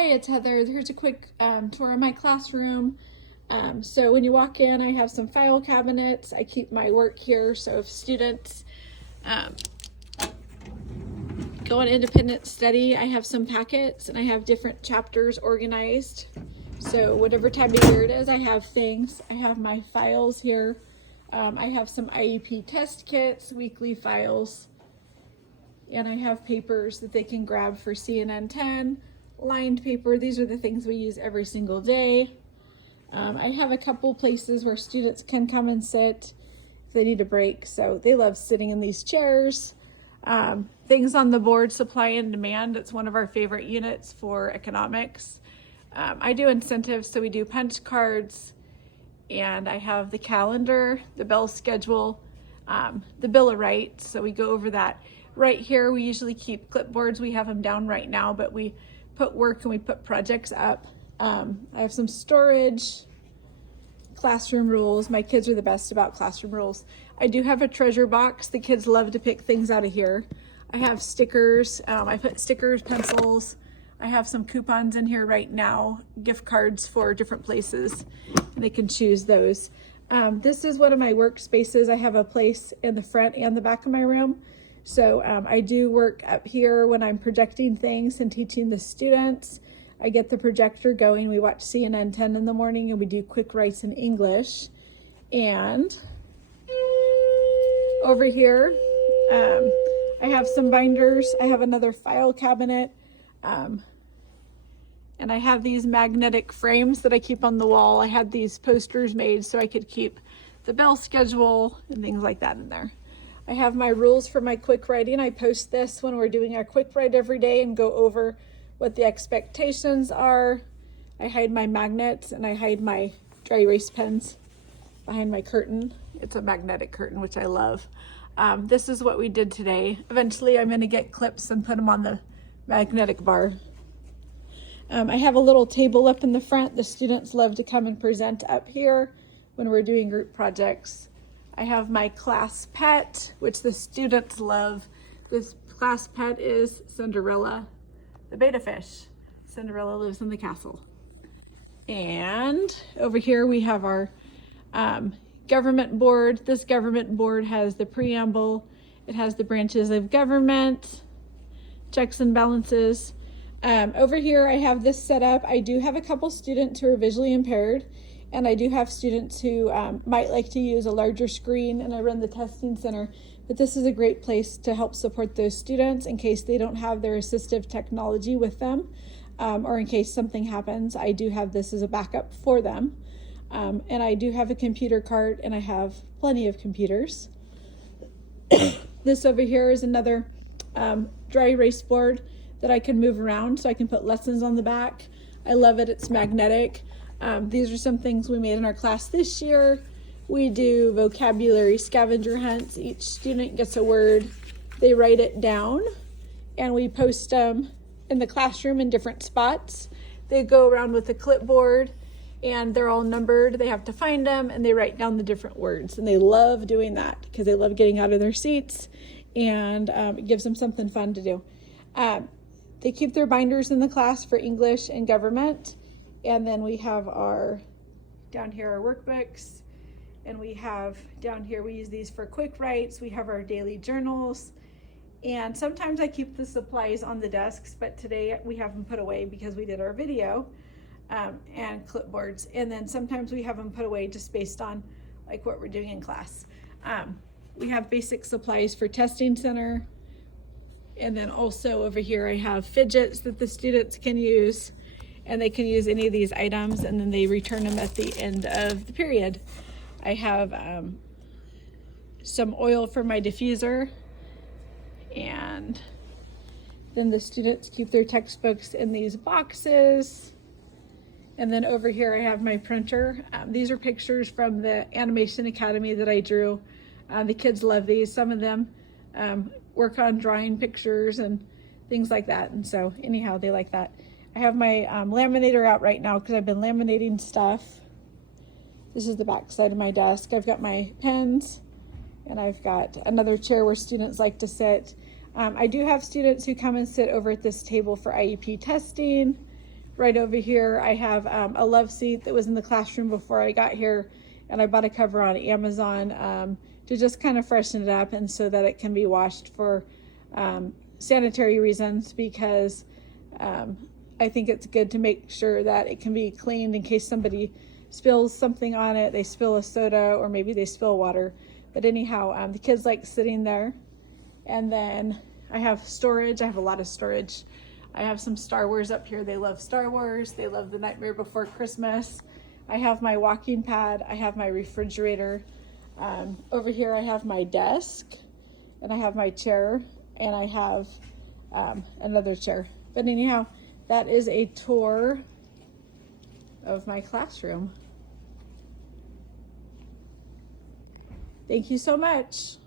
Hi, it's Heather. Here's a quick tour of my classroom. So when you walk in, I have some file cabinets. I keep my work here, so if students go on independent study, I have some packets and I have different chapters organized. So whatever time of year it is, I have things. I have my files here. I have some IEP test kits, weekly files, and I have papers that they can grab for CNN 10, lined paper. These are the things we use every single day. I have a couple places where students can come and sit if they need a break. So they love sitting in these chairs. Things on the board, supply and demand. It's one of our favorite units for economics. I do incentives, so we do punch cards, and I have the calendar, the bell schedule, the Bill of Rights. So we go over that. Right here, we usually keep clipboards. We have them down right now, but we put work and we put projects up. I have some storage, classroom rules. My kids are the best about classroom rules. I do have a treasure box. The kids love to pick things out of here. I have stickers. I put stickers, pencils. I have some coupons in here right now, gift cards for different places. And they can choose those. This is one of my workspaces. I have a place in the front and the back of my room. So I do work up here when I'm projecting things and teaching the students. I get the projector going. We watch CNN 10 in the morning and we do quick writes in English. And over here, I have some binders. I have another file cabinet. And I have these magnetic frames that I keep on the wall. I had these posters made so I could keep the bell schedule and things like that in there. I have my rules for my quick writing. I post this when we're doing our quick write every day and go over what the expectations are. I hide my magnets and I hide my dry erase pens behind my curtain. It's a magnetic curtain, which I love. This is what we did today. Eventually I'm gonna get clips and put them on the magnetic bar. I have a little table up in the front. The students love to come and present up here when we're doing group projects. I have my class pet, which the students love. This class pet is Cinderella, the betta fish. Cinderella lives in the castle. And over here we have our government board. This government board has the preamble. It has the branches of government, checks and balances. Over here I have this set up. I do have a couple students who are visually impaired, and I do have students who might like to use a larger screen, and I run the testing center. But this is a great place to help support those students in case they don't have their assistive technology with them, or in case something happens. I do have this as a backup for them. And I do have a computer cart, and I have plenty of computers. This over here is another dry erase board that I can move around, so I can put lessons on the back. I love it, it's magnetic. These are some things we made in our class this year. We do vocabulary scavenger hunts. Each student gets a word, they write it down, and we post them in the classroom in different spots. They go around with a clipboard and they're all numbered. They have to find them and they write down the different words, and they love doing that because they love getting out of their seats, and it gives them something fun to do. They keep their binders in the class for English and government. And then we have down here, our workbooks. And we have down here, we use these for quick writes. We have our daily journals. And sometimes I keep the supplies on the desks, but today we have them put away because we did our video, and clipboards. And then sometimes we have them put away just based on like what we're doing in class. We have basic supplies for testing center. And then also over here, I have fidgets that the students can use, and they can use any of these items, and then they return them at the end of the period. I have some oil for my diffuser, and then the students keep their textbooks in these boxes. And then over here I have my printer. These are pictures from the Animation Academy that I drew. The kids love these. Some of them work on drawing pictures and things like that, and so anyhow, they like that. I have my laminator out right now because I've been laminating stuff. This is the back side of my desk. I've got my pens, and I've got another chair where students like to sit. I do have students who come and sit over at this table for IEP testing, Right over here, I have a love seat that was in the classroom before I got here, and I bought a cover on Amazon to just kind of freshen it up and so that it can be washed for sanitary reasons, because I think it's good to make sure that it can be cleaned in case somebody spills something on it, they spill a soda, or maybe they spill water. But anyhow, the kids like sitting there. And then I have storage. I have a lot of storage. I have some Star Wars up here. They love Star Wars. They love The Nightmare Before Christmas. I have my walking pad. I have my refrigerator. Over here I have my desk, and I have my chair, and I have another chair. But anyhow, that is a tour of my classroom. Thank you so much.